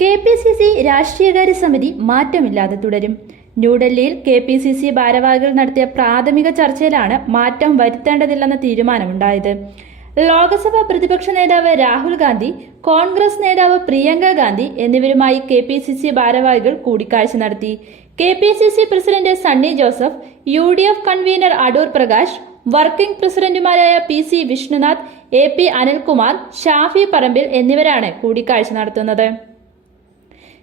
K P C C രാഷ്ട്രീയകാര്യ സമിതി മാറ്റമില്ലാതെ തുടരും. ന്യൂഡൽഹിയിൽ കെ പി സി സി ഭാരവാഹികൾ നടത്തിയ പ്രാഥമിക ചർച്ചയിലാണ് മാറ്റം വരുത്തേണ്ടതില്ലെന്ന തീരുമാനമുണ്ടായത്. ലോക്സഭാ പ്രതിപക്ഷ നേതാവ് രാഹുൽ ഗാന്ധി കോൺഗ്രസ് നേതാവ് പ്രിയങ്ക ഗാന്ധി എന്നിവരുമായി കെ പി സി സി ഭാരവാഹികൾ കൂടിക്കാഴ്ച നടത്തി. K P C C president Sunny Joseph U D F convener Adoor Prakash working പ്രസിഡന്റുമാരായ P C Vishnunath A P Anilkumar Shafi Parambil എന്നിവരാണ് കൂടിക്കാഴ്ച നടത്തുന്നത്.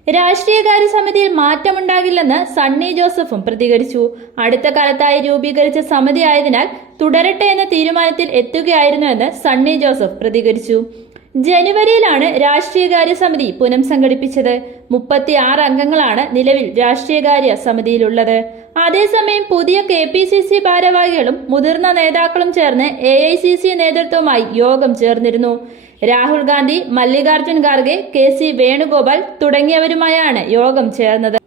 രാഷ്ട്രീയകാര്യ സമിതിയിൽ മാറ്റമുണ്ടാകില്ലെന്ന് സണ്ണി ജോസഫും പ്രതികരിച്ചു. അടുത്ത കാലത്തായി രൂപീകരിച്ച സമിതി ആയതിനാൽ തുടരട്ടെ എന്ന തീരുമാനത്തിൽ എത്തുകയായിരുന്നുവെന്ന് സണ്ണി ജോസഫ് പ്രതികരിച്ചു. ജനുവരിയിലാണ് രാഷ്ട്രീയകാര്യ സമിതി പുനം സംഘടിപ്പിച്ചത്. മുപ്പത്തി ആറ് അംഗങ്ങളാണ് നിലവിൽ രാഷ്ട്രീയകാര്യ സമിതിയിലുള്ളത്. അതേസമയം പുതിയ കെ പി സി സി ഭാരവാഹികളും മുതിർന്ന നേതാക്കളും ചേർന്ന് എ ഐ സി സി നേതൃത്വവുമായി യോഗം ചേർന്നിരുന്നു. രാഹുൽ ഗാന്ധി മല്ലികാർജുൻ ഖാർഗെ കെ സി വേണുഗോപാൽ തുടങ്ങിയവരുമായാണ് യോഗം ചേർന്നത്.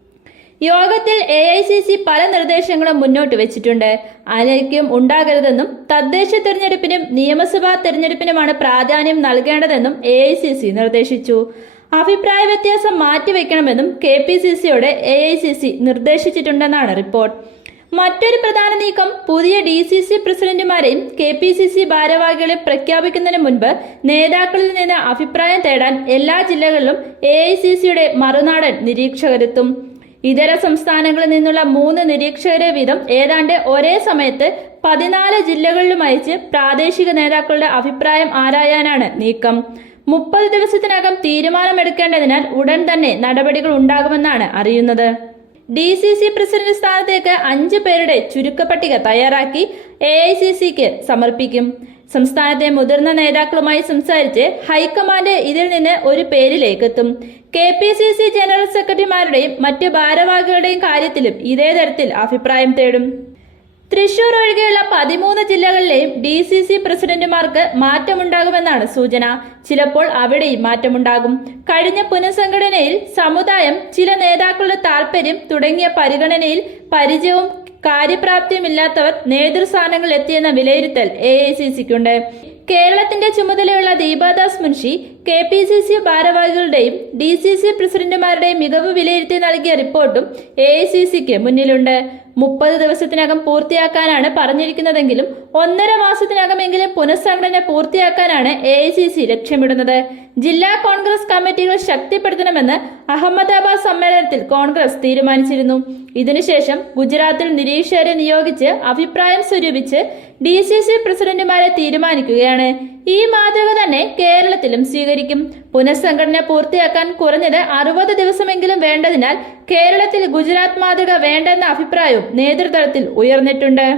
യോഗത്തിൽ എ ഐ സി സി പല നിർദ്ദേശങ്ങളും മുന്നോട്ട് വെച്ചിട്ടുണ്ട്. അനൈക്യം ഉണ്ടാകരുതെന്നും തദ്ദേശ തെരഞ്ഞെടുപ്പിനും നിയമസഭാ തെരഞ്ഞെടുപ്പിനുമാണ് പ്രാധാന്യം നൽകേണ്ടതെന്നും എ ഐ സി സി നിർദ്ദേശിച്ചു. അഭിപ്രായ വ്യത്യാസം മാറ്റിവെക്കണമെന്നും കെ പി സി സിയോട് എ ഐ സി സി നിർദ്ദേശിച്ചിട്ടുണ്ടെന്നാണ് റിപ്പോർട്ട്. മറ്റൊരു പ്രധാന നീക്കം പുതിയ ഡി സി സി പ്രസിഡന്റുമാരെയും കെ പി സി സി ഭാരവാഹികളെ പ്രഖ്യാപിക്കുന്നതിന് മുൻപ് നേതാക്കളിൽ നിന്ന് അഭിപ്രായം തേടാൻ എല്ലാ ജില്ലകളിലും എ ഐ സി സിയുടെ മറുനാടൻ നിരീക്ഷകരെത്തും. ഇതര സംസ്ഥാനങ്ങളിൽ നിന്നുള്ള മൂന്ന് നിരീക്ഷകരെ വീതം ഏതാണ്ട് ഒരേ സമയത്ത് പതിനാല് ജില്ലകളിലും അയച്ച് പ്രാദേശിക നേതാക്കളുടെ അഭിപ്രായം ആരായാനാണ് നീക്കം. മുപ്പത് ദിവസത്തിനകം തീരുമാനമെടുക്കേണ്ടതിനാൽ ഉടൻ തന്നെ നടപടികൾ ഉണ്ടാകുമെന്നാണ് അറിയുന്നത്. ഡി സി സി പ്രസിഡന്റ് സ്ഥാനത്തേക്ക് അഞ്ച് പേരുടെ ചുരുക്കപ്പട്ടിക തയ്യാറാക്കി എ ഐ സി സിക്ക് സമർപ്പിക്കും. സംസ്ഥാനത്തെ മുതിർന്ന നേതാക്കളുമായി സംസാരിച്ച് ഹൈക്കമാൻഡ് ഇതിൽ നിന്ന് ഒരു പേരിലേക്ക് എത്തും K P C C general സെക്രട്ടറിമാരുടെയും മറ്റ് ഭാരവാഹികളുടെയും കാര്യത്തിലും ഇതേ തരത്തിൽ അഭിപ്രായം തേടും. തൃശൂർ ഒഴികെയുള്ള പതിമൂന്ന് ജില്ലകളിലെയും ഡി സി സി പ്രസിഡന്റുമാർക്ക് മാറ്റമുണ്ടാകുമെന്നാണ് സൂചന. ചിലപ്പോൾ അവിടെയും മാറ്റമുണ്ടാകും. കഴിഞ്ഞ പുനഃസംഘടനയിൽ സമുദായം ചില നേതാക്കളുടെ താൽപര്യം തുടങ്ങിയ പരിഗണനയിൽ പരിചയവും കാര്യപ്രാപ്തിയുമില്ലാത്തവർ നേതൃസ്ഥാനങ്ങളിൽ എത്തിയെന്ന വിലയിരുത്തൽ എ ഐ സി സിക്കുണ്ട് കേരളത്തിന്റെ ചുമതലയുള്ള Deepa Das Munshi K P C C ഭാരവാഹികളുടെയും D C C പ്രസിഡന്റുമാരുടെയും മികവ് വിലയിരുത്തി നൽകിയ റിപ്പോർട്ടും എ ഐ സി സിക്ക് മുന്നിലുണ്ട്. മുപ്പത് ദിവസത്തിനകം പൂർത്തിയാക്കാനാണ് പറഞ്ഞിരിക്കുന്നതെങ്കിലും ഒന്നര മാസത്തിനകമെങ്കിലും പുനഃസംഘടന പൂർത്തിയാക്കാനാണ് എ ഐ സി സി ലക്ഷ്യമിടുന്നത്. ജില്ലാ കോൺഗ്രസ് കമ്മിറ്റികൾ ശക്തിപ്പെടുത്തണമെന്ന് അഹമ്മദാബാദ് സമ്മേളനത്തിൽ കോൺഗ്രസ് തീരുമാനിച്ചിരുന്നു. ഇതിനുശേഷം ഗുജറാത്തിൽ നിരീക്ഷകരെ നിയോഗിച്ച് അഭിപ്രായം സ്വരൂപിച്ച് ഡി സി സി പ്രസിഡന്റുമാരെ തീരുമാനിക്കുകയാണ്. ഈ മാതൃക തന്നെ കേരളത്തിലും സ്വീകരിക്കും. പുനഃസംഘടന പൂർത്തിയാക്കാൻ കുറഞ്ഞത് അറുപത് ദിവസമെങ്കിലും വേണ്ടതിനാൽ കേരളത്തിൽ ഗുജറാത്ത് മാതൃക വേണ്ടെന്ന അഭിപ്രായവും നേതൃതലത്തിൽ ഉയർന്നിട്ടുണ്ട്.